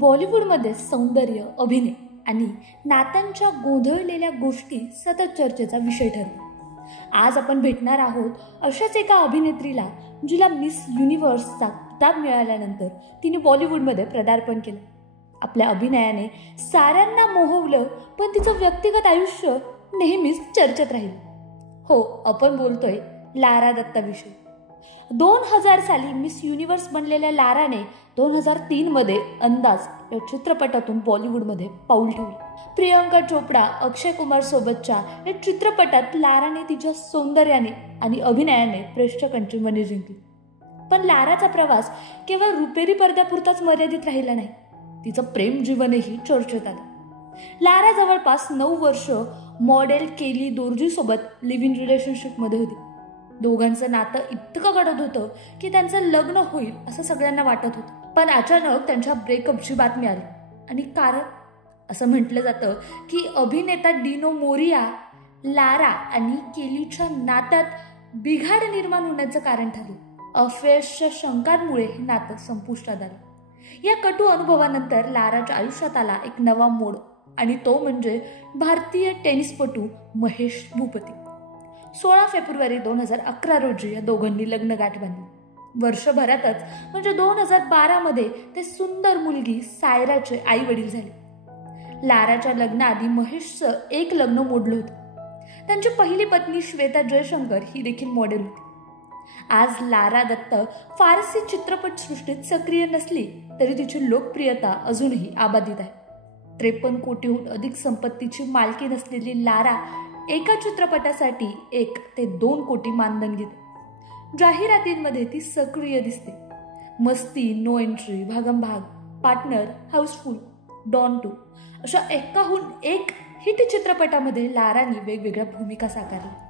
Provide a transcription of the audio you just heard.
बॉलिवूडमध्ये सौंदर्य, अभिनय आणि नात्यांच्या गोंधळलेल्या गोष्टी सतत चर्चेचा विषय ठरतो. आज आपण भेटणार आहोत अशाच एका अभिनेत्रीला जिला मिस युनिव्हर्सचा किताब मिळाल्यानंतर तिने बॉलिवूडमध्ये पदार्पण केलं. आपल्या अभिनयाने साऱ्यांना मोहवलं, पण तिचं व्यक्तिगत आयुष्य नेहमीच चर्चेत राहिलं. हो, आपण बोलतोय लारा दत्ताविषयी. 2000 साली मिस युनिव्हर्स बनलेल्या लाराने 2003 मध्ये अंदाज या चित्रपटातून बॉलिवूडमध्ये पाऊल ठेवलं. प्रियंका चोपडा, अक्षय कुमार सोबतच्या या चित्रपटात लाराने तिच्या सौंदर्याने आणि अभिनयाने प्रेक्षकांची मने जिंकली. पण लाराचा प्रवास केवळ रुपेरी पडद्यापुरताच मर्यादित राहिला नाही. तिचं प्रेम जीवनही चर्चेत आलं. लारा जवळपास 9 वर्ष मॉडेल केली दोर्जी सोबत लिव्ह इन रिलेशनशिपमध्ये होती. दोघांचं नातं इतकं कडक होतं की त्यांचं लग्न होईल असं सगळ्यांना वाटत होतं. पण अचानक त्यांच्या ब्रेकअपची बातमी आली. आणि कारण असं म्हटलं जातं की अभिनेता डिनो मोरिया लारा आणि केलीच्या नात्यात बिघाड निर्माण होण्याचं कारण ठरलं. अफेअर्सच्या शंकांमुळे हे नातं संपुष्टात आलं. या कटू अनुभवानंतर लाराच्या आयुष्यात आला एक नवा मोड, आणि तो म्हणजे भारतीय टेनिसपटू महेश भूपती. 16 फेब्रुवारी 2011 रोजी या दोघांनी लग्न गाठ बांधली. वर्षभरातच म्हणजे 2012 मध्ये ते सुंदर मुलगी सायराचे आई वडील झाले. लाराच्या लग्नाआधी महेशचं एक लग्न मोडलं होतं. त्यांची पहिली पत्नी श्वेता जयशंकर ही देखील मॉडेल होती. आज लारा दत्त फारसी चित्रपटसृष्टीत सक्रिय नसली तरी तिची लोकप्रियता अजूनही अबाधित आहे. 53 कोटीहून अधिक संपत्तीची मालकी नसलेली लारा एका चित्रपटासाठी 1 ते 2 कोटी मानधन घेते. जाहिरातींमध्ये ती सक्रिय दिसते. मस्ती, नो एंट्री, भागम भाग, पार्टनर, हाऊसफुल, डॉन 2 अशा एकाहून एक हिट चित्रपटामध्ये लाराने वेगवेगळ्या भूमिका साकारल्या.